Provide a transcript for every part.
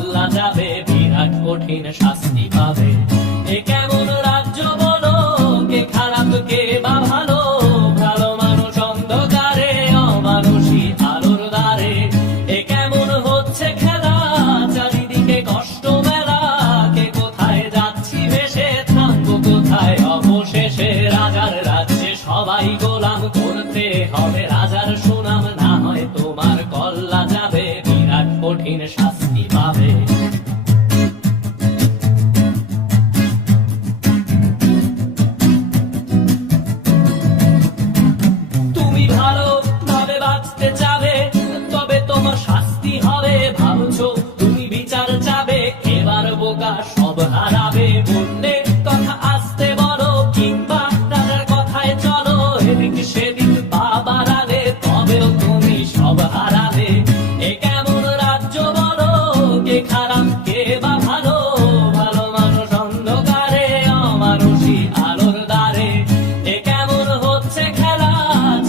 কল্লা যাবে, বিরাট কঠিন শাস্তি পাবে। এ কেমন রাজ্য বলো, কে খারাপ কে বা ভালো, ভালো মানুষ অন্ধকারে, অমানুষী আলোর দ্বারে। এ কেমন হচ্ছে খেলা, চারিদিকে কষ্ট মেলা, কে কোথায় যাচ্ছি ভেসে, থামবো কোথায় অবশেষে। রাজার রাজ্যে সবাই গোলাম, করতে হবে রাজার সুনাম, না হয় তোমার কল্লা যাবে, বিরাট কঠিন শাস্তি পাবে। তুমি ভালো ভাবে বাঁচতে চাবে, তবে তোমার শাস্তি হবে। ভাবছো তুমি বিচার চাবে, এবার বোকা সব হারাবে। বললে কথা আসতে বলো, কিংবা রাজার কথায় চলো, এদিক সেদিক পা বাড়ালে, তবেও তুমি সব হারাবে। এ কেমন রাজ্য বলো, কে খারাপ কে বা ভালো, ভালো মানুষ অন্ধকারে, অমানুষী আলোর দ্বারে। এ কেমন হচ্ছে খেলা,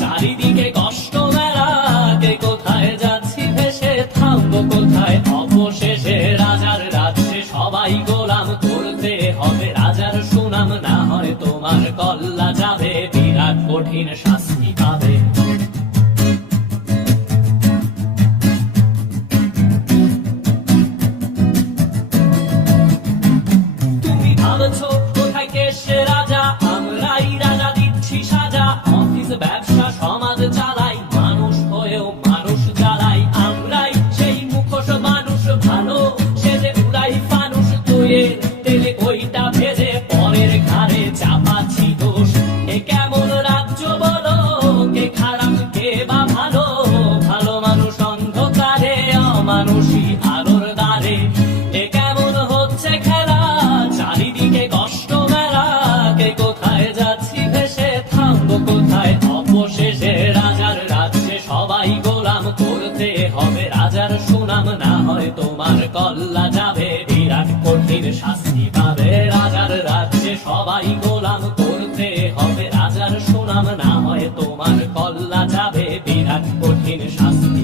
চারিদিকে কষ্ট মেলা, কে কোথায় যাচ্ছি ভেসে, থামবো কোথায় অবশেষে। রাজার রাজ্যে সবাই গোলাম, করতে হবে রাজার সুনাম, না হয় তোমার কল্লা যাবে, বিরাট কঠিন শাস্তি পাবে। তুমি ভাবছো কোথায় কে সে রাজা, আমরাই রাজা দিচ্ছি সাজা। অফিস ব্যবসা সমাজ চালাই, মানুষ হয়েও মানুষ জ্বালাই। আমরাই সেই মুখোশ মানুষ, ভালো সেজে উড়াই ফানুষ। দইয়ের তেলে ওইটা ভেজে, পরের ঘাড়ে চাপাচ্ছি দোষ। এ কেমন রাজ্য বলো, কে খারাপ কে বা ভালো, ভালো মানুষ অন্ধকারে, অমানুষী আলোর দ্বারে। এ কেমন হচ্ছে খেলা, চারিদিকে কষ্ট মেলা, কে কোথায় যাচ্ছি ভেসে, থামবো কোথায় অবশেষে। রাজার রাজ্যে সবাই গোলাম, করতে হবে রাজার সুনাম, না হয় তোমার কল্লা যাবে, বিরাট কঠিন শাস্তি পাবে। রাজার রাজ্যে সবাই গোলাম, করতে হবে রাজার সুনাম, না হয় তোমার কল্লা যাবে, বিরাট কঠিন শাস্তি